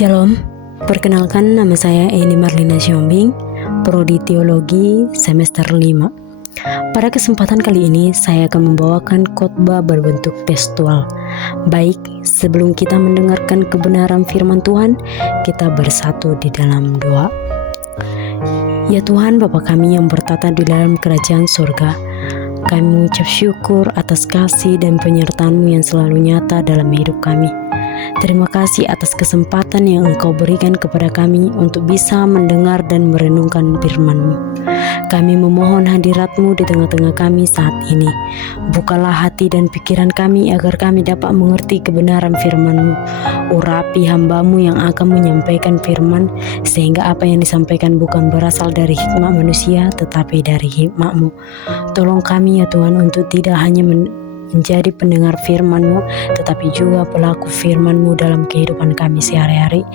Shalom, perkenalkan nama saya Eni Marlina Siombing, Prodi Teologi semester 5. Pada kesempatan kali ini saya akan membawakan khotbah berbentuk tekstual. Baik, sebelum kita mendengarkan kebenaran firman Tuhan, kita bersatu di dalam doa. Ya Tuhan, Bapa kami yang bertata di dalam kerajaan surga, kami mengucap syukur atas kasih dan penyertaan-Mu yang selalu nyata dalam hidup kami. Terima kasih atas kesempatan yang Engkau berikan kepada kami untuk bisa mendengar dan merenungkan firman-Mu. Kami memohon hadirat-Mu di tengah-tengah kami saat ini. Bukalah hati dan pikiran kami agar kami dapat mengerti kebenaran firman-Mu. Urapi hamba-Mu yang akan menyampaikan firman, sehingga apa yang disampaikan bukan berasal dari hikmat manusia, tetapi dari hikmat-Mu. Tolong kami ya Tuhan untuk tidak hanya menjadi pendengar firman-Mu, tetapi juga pelaku firman-Mu dalam kehidupan kami sehari-hari.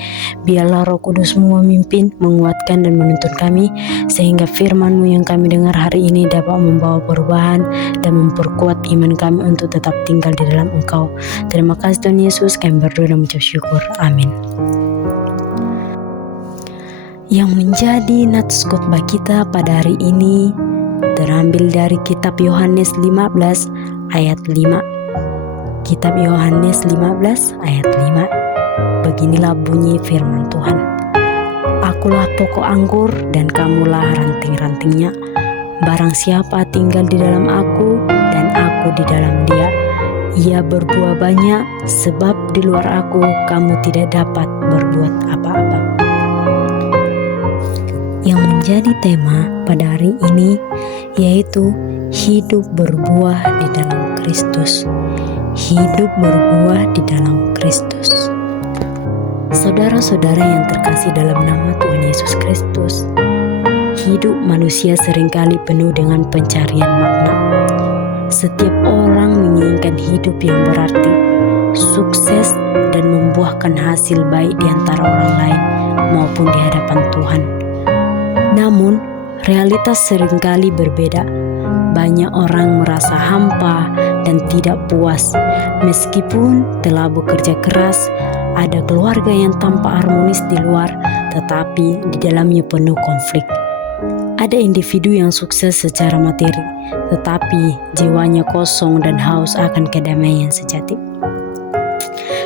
Biarlah Roh Kudus-Mu memimpin, menguatkan dan menuntun kami, sehingga firman-Mu yang kami dengar hari ini dapat membawa perubahan dan memperkuat iman kami untuk tetap tinggal di dalam Engkau. Terima kasih Tuhan Yesus, kami berdoa dan mengucap syukur. Amin. Yang menjadi nats khotbah kita pada hari ini terambil dari kitab Yohanes 15 ayat 5. Kitab Yohanes 15 ayat 5. Beginilah bunyi firman Tuhan. Akulah pokok anggur dan kamulah ranting-rantingnya. Barang siapa tinggal di dalam aku dan aku di dalam dia, ia berbuah banyak, sebab di luar aku kamu tidak dapat berbuat apa-apa. Yang menjadi tema pada hari ini yaitu hidup berbuah di dalam Kristus. Hidup berbuah di dalam Kristus. Saudara-saudara yang terkasih dalam nama Tuhan Yesus Kristus, hidup manusia seringkali penuh dengan pencarian makna. Setiap orang menginginkan hidup yang berarti, sukses, dan membuahkan hasil baik di antara orang lain maupun di hadapan Tuhan. Namun, realitas seringkali berbeda. Banyak orang merasa hampa dan tidak puas. Meskipun telah bekerja keras, ada keluarga yang tampak harmonis di luar, tetapi di dalamnya penuh konflik. Ada individu yang sukses secara materi, tetapi jiwanya kosong dan haus akan kedamaian sejati.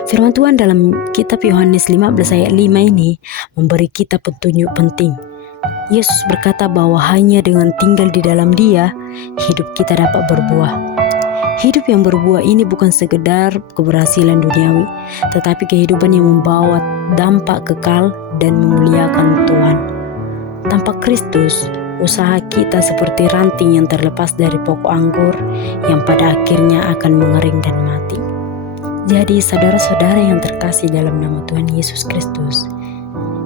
Firman Tuhan dalam kitab Yohanes 15 ayat 5 ini memberi kita petunjuk penting. Yesus berkata bahwa hanya dengan tinggal di dalam Dia, hidup kita dapat berbuah. Hidup yang berbuah ini bukan sekedar keberhasilan duniawi, tetapi kehidupan yang membawa dampak kekal dan memuliakan Tuhan. Tanpa Kristus, usaha kita seperti ranting yang terlepas dari pokok anggur yang pada akhirnya akan mengering dan mati. Jadi saudara-saudara yang terkasih dalam nama Tuhan Yesus Kristus,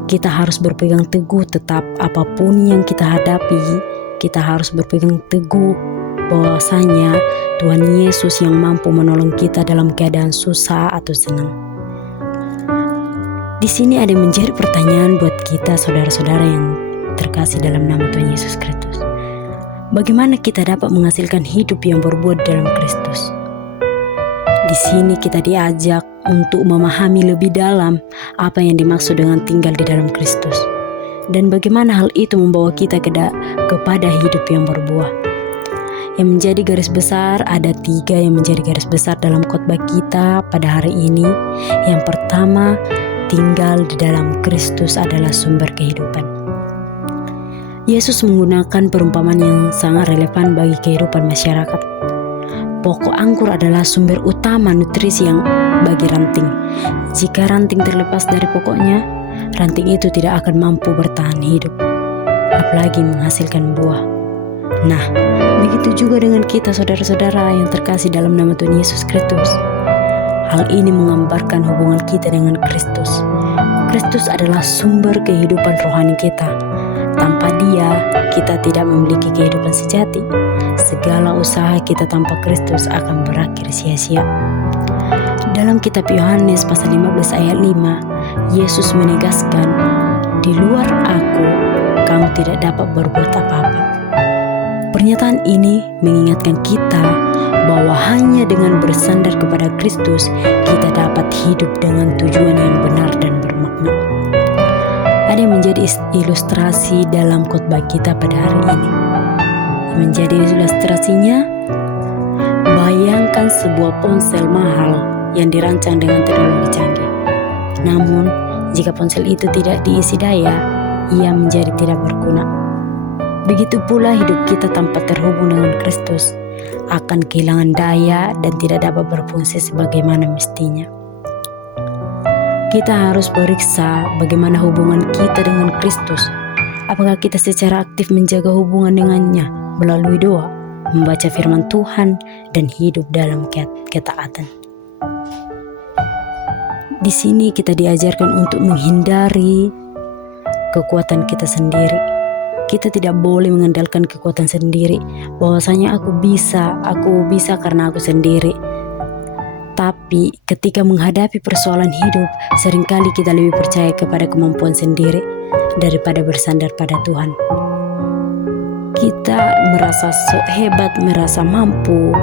kita harus berpegang teguh tetap apapun yang kita hadapi. Kita harus berpegang teguh bahwasanya Tuhan Yesus yang mampu menolong kita dalam keadaan susah atau senang. Di sini ada menjadi pertanyaan buat kita saudara-saudara yang terkasih dalam nama Tuhan Yesus Kristus. Bagaimana kita dapat menghasilkan hidup yang berbuah dalam Kristus? Di sini kita diajak untuk memahami lebih dalam apa yang dimaksud dengan tinggal di dalam Kristus, dan bagaimana hal itu membawa kita kepada hidup yang berbuah. Yang menjadi garis besar, ada 3 yang menjadi garis besar dalam khotbah kita pada hari ini. Yang pertama, tinggal di dalam Kristus adalah sumber kehidupan. Yesus menggunakan perumpamaan yang sangat relevan bagi kehidupan masyarakat. Pokok anggur adalah sumber utama nutrisi yang bagi ranting. Jika ranting terlepas dari pokoknya, ranting itu tidak akan mampu bertahan hidup, apalagi menghasilkan buah. Nah, begitu juga dengan kita saudara-saudara yang terkasih dalam nama Tuhan Yesus Kristus. Hal ini menggambarkan hubungan kita dengan Kristus. Kristus adalah sumber kehidupan rohani kita. Tanpa Dia, kita tidak memiliki kehidupan sejati. Segala usaha kita tanpa Kristus akan berakhir sia-sia. Dalam kitab Yohanes pasal 15 ayat 5, Yesus menegaskan, "Di luar aku, kamu tidak dapat berbuat apa-apa." Pernyataan ini mengingatkan kita bahwa hanya dengan bersandar kepada Kristus, kita dapat hidup dengan tujuan yang benar dan bermakna. menjadi ilustrasi dalam khotbah kita pada hari ini. Yang menjadi ilustrasinya, bayangkan sebuah ponsel mahal yang dirancang dengan teknologi canggih. Namun, jika ponsel itu tidak diisi daya, ia menjadi tidak berguna. Begitu pula hidup kita tanpa terhubung dengan Kristus akan kehilangan daya dan tidak dapat berfungsi sebagaimana mestinya. Kita harus periksa bagaimana hubungan kita dengan Kristus. Apakah kita secara aktif menjaga hubungan dengannya melalui doa, membaca firman Tuhan, dan hidup dalam ketaatan. Di sini kita diajarkan untuk menghindari kekuatan kita sendiri. Kita tidak boleh mengandalkan kekuatan sendiri, bahwasanya aku bisa karena aku sendiri. Tapi ketika menghadapi persoalan hidup, seringkali kita lebih percaya kepada kemampuan sendiri daripada bersandar pada Tuhan. Kita merasa hebat, merasa mampu,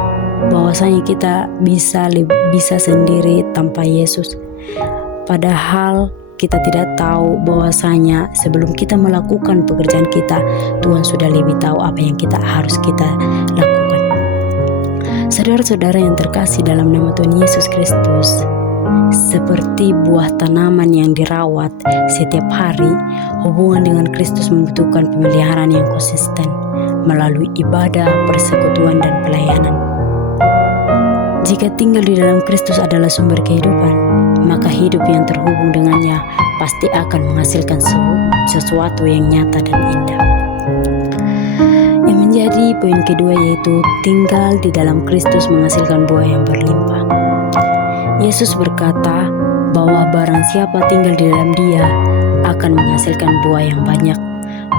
bahwasanya kita bisa sendiri tanpa Yesus. Padahal kita tidak tahu bahwasanya sebelum kita melakukan pekerjaan kita, Tuhan sudah lebih tahu apa yang harus kita lakukan. Saudara-saudara yang terkasih dalam nama Tuhan Yesus Kristus, seperti buah tanaman yang dirawat setiap hari, hubungan dengan Kristus membutuhkan pemeliharaan yang konsisten melalui ibadah, persekutuan, dan pelayanan. Jika tinggal di dalam Kristus adalah sumber kehidupan, maka hidup yang terhubung dengannya pasti akan menghasilkan sesuatu yang nyata dan indah. Yang menjadi poin kedua yaitu tinggal di dalam Kristus menghasilkan buah yang berlimpah. Yesus berkata bahwa barang siapa tinggal di dalam Dia akan menghasilkan buah yang banyak.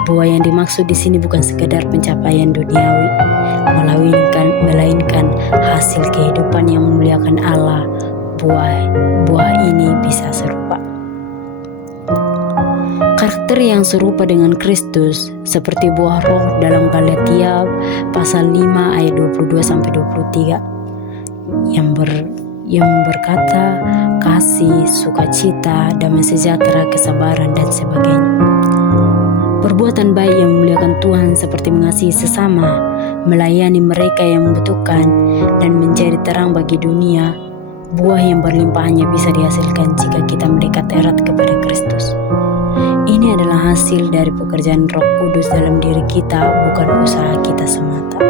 Buah yang dimaksud di sini bukan sekadar pencapaian duniawi, melainkan hasil kehidupan yang memuliakan Allah. Buah ini bisa serupa. Karakter yang serupa dengan Kristus seperti buah roh dalam Galatia pasal 5 ayat 22-23 yang berkata kasih, sukacita, damai sejahtera, kesabaran, dan sebagainya. Perbuatan baik yang memuliakan Tuhan seperti mengasihi sesama, melayani mereka yang membutuhkan, dan menjadi terang bagi dunia. Buah yang berlimpah hanya bisa dihasilkan jika kita mendekat erat kepada Kristus. Ini adalah hasil dari pekerjaan Roh Kudus dalam diri kita, bukan usaha kita semata.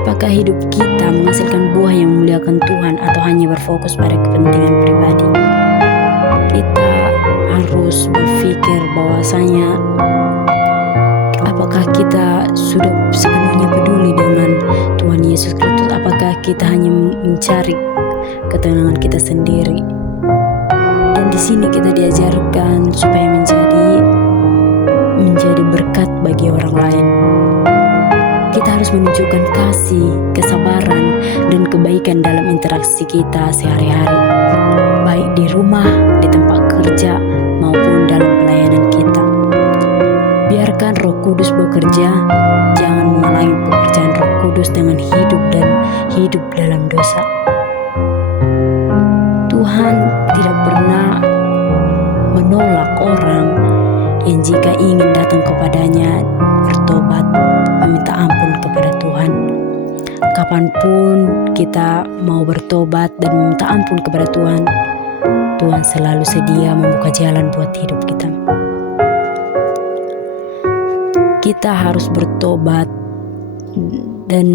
Apakah hidup kita menghasilkan buah yang memuliakan Tuhan atau hanya berfokus pada kepentingan pribadi? Kita harus berpikir bahwasanya apakah kita sudah sepenuhnya peduli dengan Tuhan Yesus Kristus? Apakah kita hanya mencari ketenangan kita sendiri? Dan di sini kita diajarkan supaya menjadi berkat bagi orang lain. Kita harus menunjukkan kasih, kesabaran, dan kebaikan dalam interaksi kita sehari-hari, baik di rumah, di tempat kerja, maupun dalam pelayanan kita. Biarkan Roh Kudus bekerja, jangan menghalangi pekerjaan Roh Kudus dengan hidup dalam dosa. Tuhan tidak pernah menolak orang yang jika ingin datang kepadanya bertobat, meminta ampun kepada Tuhan. Kapanpun kita mau bertobat dan meminta ampun kepada Tuhan, Tuhan selalu sedia membuka jalan buat hidup kita. Kita harus bertobat dan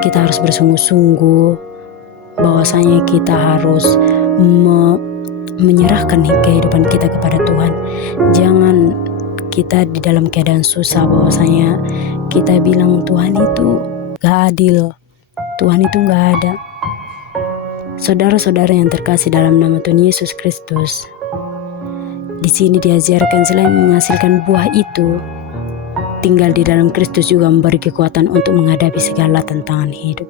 kita harus bersungguh-sungguh, bahwasanya kita harus menyerahkan kehidupan kita kepada Tuhan. Jangan kita di dalam keadaan susah bahwasanya kita bilang Tuhan itu gak adil, Tuhan itu gak ada. Saudara-saudara yang terkasih dalam nama Tuhan Yesus Kristus, di sini diajarkan selain menghasilkan buah itu, tinggal di dalam Kristus juga memberi kekuatan untuk menghadapi segala tantangan hidup.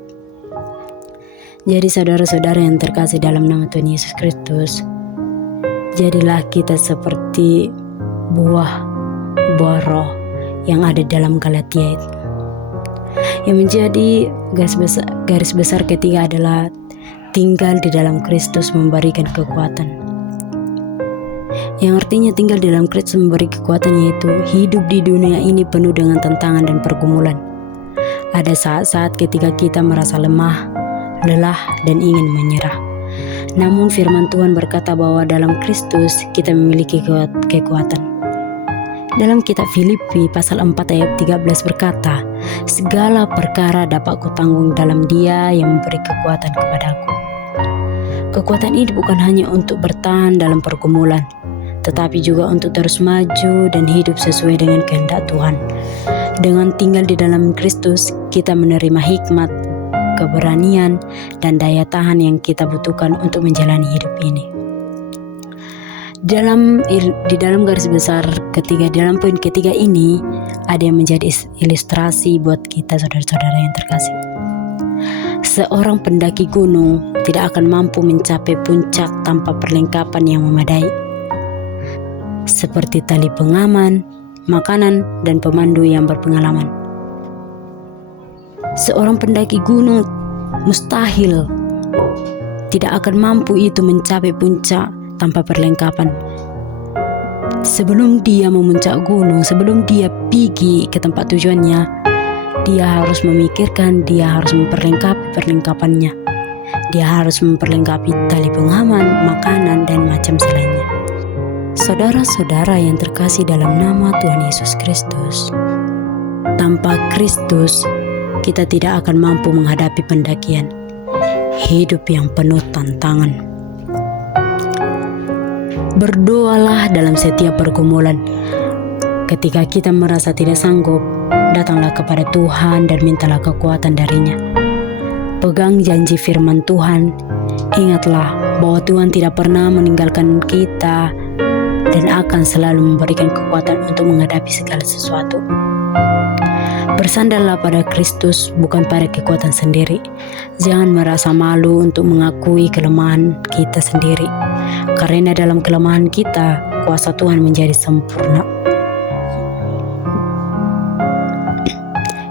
Jadi saudara-saudara yang terkasih dalam nama Tuhan Yesus Kristus, jadilah kita seperti buah roh yang ada dalam Galatia itu. Yang menjadi garis besar ketiga adalah tinggal di dalam Kristus memberikan kekuatan. Yang artinya tinggal di dalam Kristus memberi kekuatan, yaitu hidup di dunia ini penuh dengan tantangan dan pergumulan. Ada saat-saat ketika kita merasa lemah, lelah, dan ingin menyerah. Namun firman Tuhan berkata bahwa dalam Kristus kita memiliki kekuatan. Dalam kitab Filipi pasal 4 ayat 13 berkata, segala perkara dapat kutanggung dalam Dia yang memberi kekuatan kepadaku. Kekuatan ini bukan hanya untuk bertahan dalam pergumulan, tetapi juga untuk terus maju dan hidup sesuai dengan kehendak Tuhan. Dengan tinggal di dalam Kristus, kita menerima hikmat, keberanian, dan daya tahan yang kita butuhkan untuk menjalani hidup ini. Di dalam garis besar ketiga, dalam poin ketiga ini, ada yang menjadi ilustrasi buat kita saudara-saudara yang terkasih. Seorang pendaki gunung tidak akan mampu mencapai puncak tanpa perlengkapan yang memadai, seperti tali pengaman, makanan, dan pemandu yang berpengalaman. Seorang pendaki gunung mustahil tidak akan mampu itu mencapai puncak tanpa perlengkapan. Sebelum dia memuncak gunung, sebelum dia pergi ke tempat tujuannya, dia harus memikirkan, dia harus memperlengkapi perlengkapannya. Dia harus memperlengkapi tali pengaman, makanan, dan macam selainnya. Saudara-saudara yang terkasih dalam nama Tuhan Yesus Kristus, tanpa Kristus kita tidak akan mampu menghadapi pendakian hidup yang penuh tantangan. Berdoalah dalam setiap pergumulan. Ketika kita merasa tidak sanggup, datanglah kepada Tuhan dan mintalah kekuatan darinya. Pegang janji firman Tuhan. Ingatlah bahwa Tuhan tidak pernah meninggalkan kita dan akan selalu memberikan kekuatan untuk menghadapi segala sesuatu. Bersandarlah pada Kristus, bukan pada kekuatan sendiri. Jangan merasa malu untuk mengakui kelemahan kita sendiri, karena dalam kelemahan kita, kuasa Tuhan menjadi sempurna.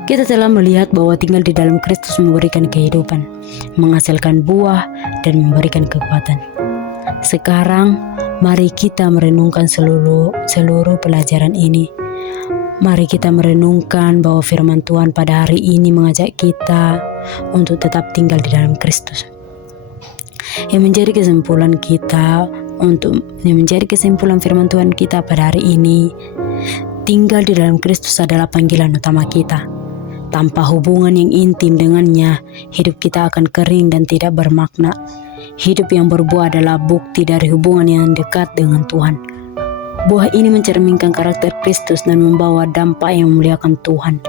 Kita telah melihat bahwa tinggal di dalam Kristus memberikan kehidupan, menghasilkan buah, dan memberikan kekuatan. Sekarang, mari kita merenungkan seluruh pelajaran ini. Mari kita merenungkan bahwa firman Tuhan pada hari ini mengajak kita untuk tetap tinggal di dalam Kristus. Yang menjadi kesimpulan firman Tuhan kita pada hari ini, tinggal di dalam Kristus adalah panggilan utama kita. Tanpa hubungan yang intim dengannya, hidup kita akan kering dan tidak bermakna. Hidup yang berbuah adalah bukti dari hubungan yang dekat dengan Tuhan. Buah ini mencerminkan karakter Kristus dan membawa dampak yang memuliakan Tuhan.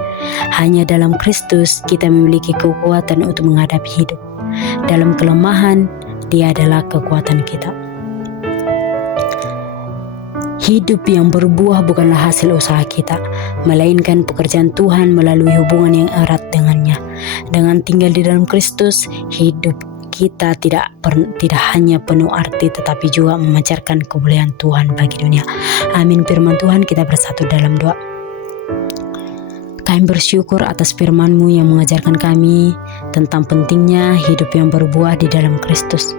Hanya dalam Kristus kita memiliki kekuatan untuk menghadapi hidup. Dalam kelemahan, Dia adalah kekuatan kita. Hidup yang berbuah bukanlah hasil usaha kita, melainkan pekerjaan Tuhan melalui hubungan yang erat dengannya. Dengan tinggal di dalam Kristus, hidup kita tidak hanya penuh arti, tetapi juga memancarkan kemuliaan Tuhan bagi dunia. Amin. Firman Tuhan, kita bersatu dalam doa. Kami bersyukur atas firman-Mu yang mengajarkan kami tentang pentingnya hidup yang berbuah di dalam Kristus.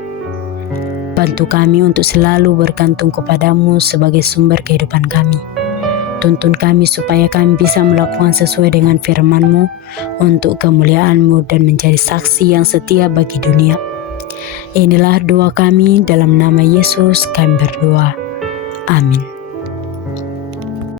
Bantu kami untuk selalu bergantung kepada-Mu sebagai sumber kehidupan kami. Tuntun kami supaya kami bisa melakukan sesuai dengan firman-Mu untuk kemuliaan-Mu dan menjadi saksi yang setia bagi dunia. Inilah doa kami, dalam nama Yesus kami berdoa. Amin.